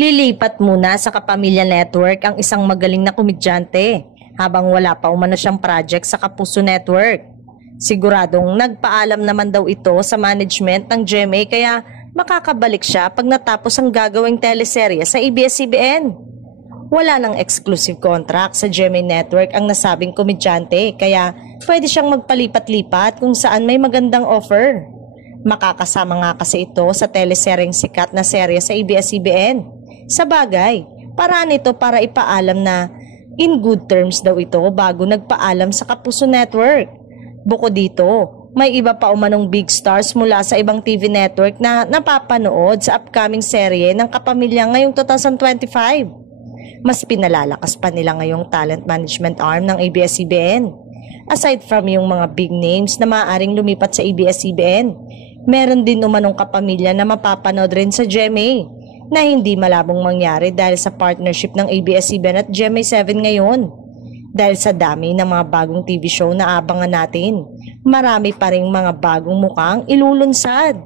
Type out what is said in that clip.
Lilipat muna sa Kapamilya Network ang isang magaling na komedyante habang wala pa umano siyang project sa Kapuso Network. Siguradong nagpaalam naman daw ito sa management ng GMA kaya makakabalik siya pag natapos ang gagawing teleserye sa ABS-CBN. Wala nang exclusive contract sa GMA Network ang nasabing komedyante kaya pwede siyang magpalipat-lipat kung saan may magandang offer. Makakasama nga kasi ito sa teleseryeng sikat na serye sa ABS-CBN. Sa bagay, paraan ito para ipaalam na in good terms daw ito bago nagpaalam sa Kapuso Network. Bukod dito, may iba pa umanong big stars mula sa ibang TV network na napapanood sa upcoming serye ng Kapamilya ngayong 2025. Mas pinalalakas pa nila ngayong talent management arm ng ABS-CBN. Aside from yung mga big names na maaaring lumipat sa ABS-CBN, meron din umanong kapamilya na mapapanood rin sa GMA na hindi malabong mangyari dahil sa partnership ng ABS-CBN at GMA7 ngayon. Dahil sa dami ng mga bagong TV show na abangan natin, marami pa ring mga bagong mukhang ilulunsad.